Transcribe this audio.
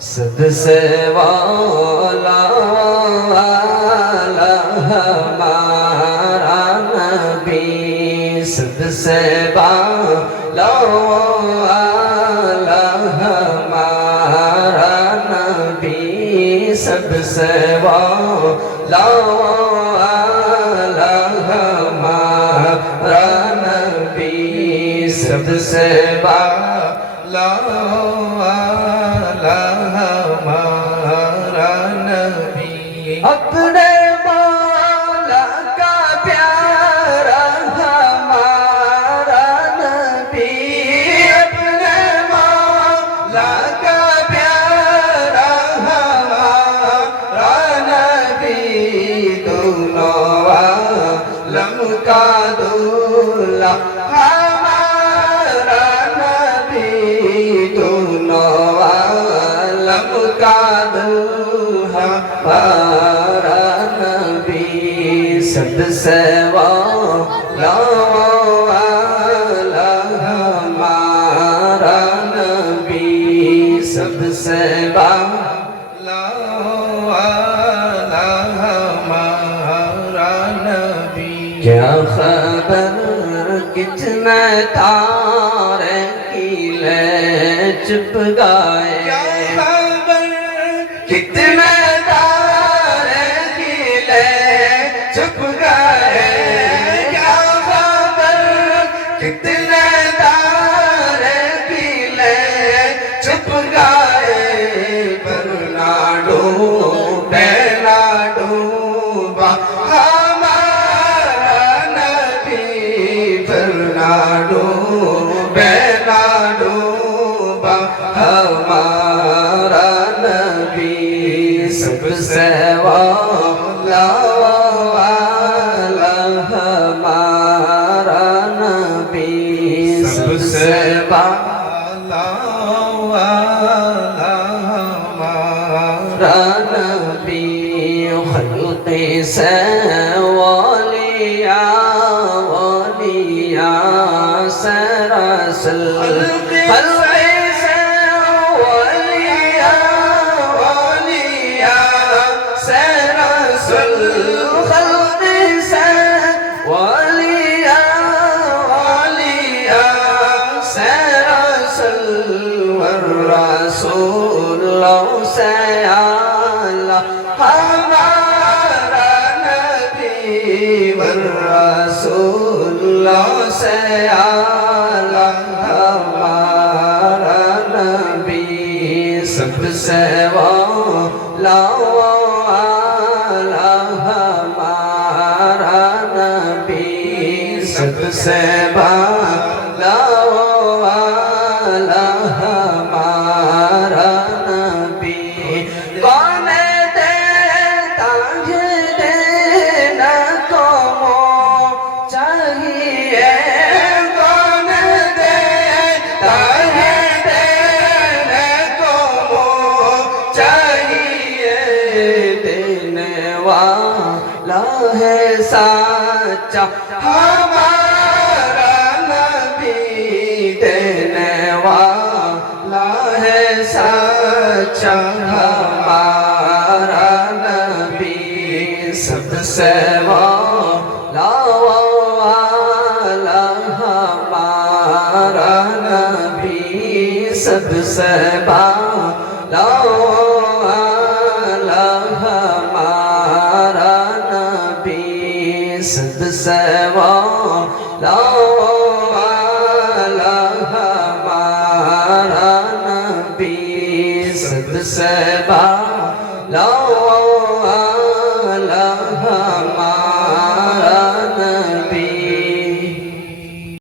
सबसे वाला वाला हमारा नबी, सबसे वाला वाला हमारा नबी, सबसे वाला वाला हमारा नबी, सबसे वाला वाला हमारा नबी। अपने मौला का प्यारा हमारा नबी, अपने मौला का प्यारा हमारा नबी, दोनों आलम का दूल्हा हमारा नबी, दोनों आलम का दूल्हा हमारा नबी, सबसे वाला वाला हमारा नबी, सबसे वाला वाला हमारा नबी। क्या खबर कितने तारे किले चुप गए, क्या खबर कितने तारे किले चुप गए, क्या खबर कितने तारे किले चुप गए, वरना डूबे ना डूबा हमारा नबी, वरना डूबे ना डूबा हमारा नबी, सबसे वाला वाला हमारा नबी, सबसे वाला वाला हमारा नबी। खल्क़ी से वालिया वालिया से रसूल, खल्क़ी से वालिया वालिया से रसूल, खल्क़ी से वालिया वालिया से रसूल, वरसूल से आला हमारा नबी, वरसूल से आला हमारा नबी, सबसे वाला वाला हमारा नबी, सबसे वाला वाला हमारा नबी। कौन देता है देना तो चाहिए, कौन देता है देने को चाहिए, देने वाला है सच्चा हमारा नबी, देने वाला है सच्चा हमारा नबी, सबसे वाला वाला हमारा नबी, सबसे वाला वाला हमारा नबी, सबसे वाला वाला हमारा नबी, सबसे वाला